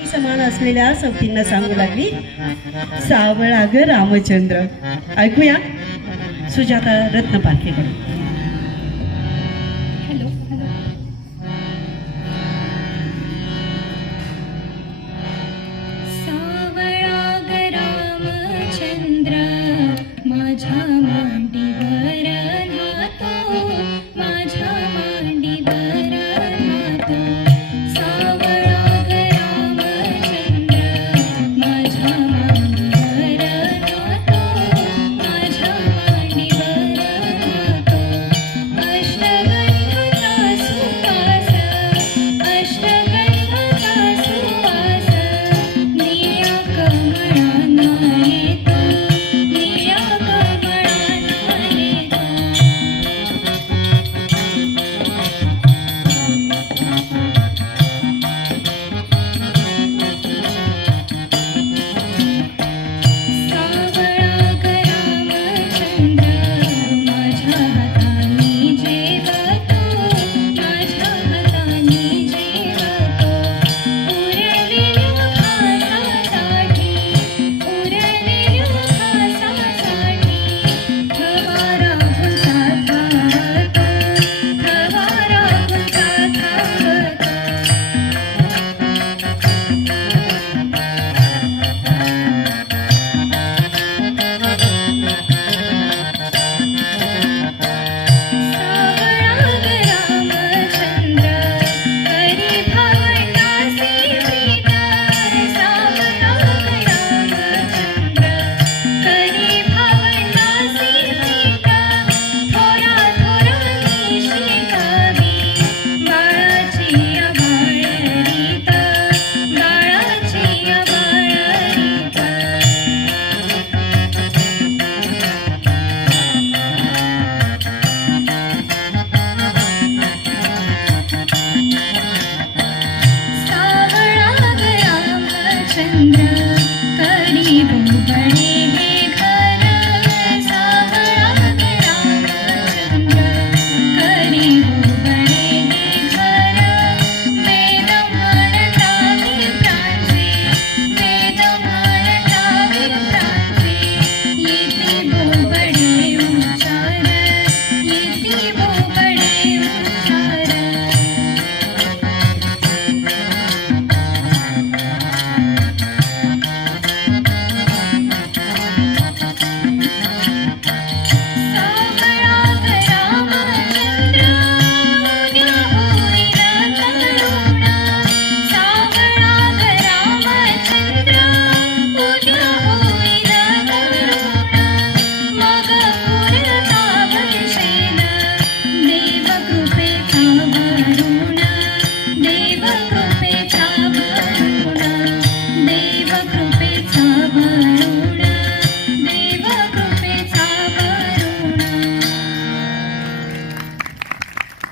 समान असलेल्या सवतींना सांगू लागली सावळा ग रामचंद्र. ऐकूया सुजाता रत्न रत्नपारखेकडून Thank you.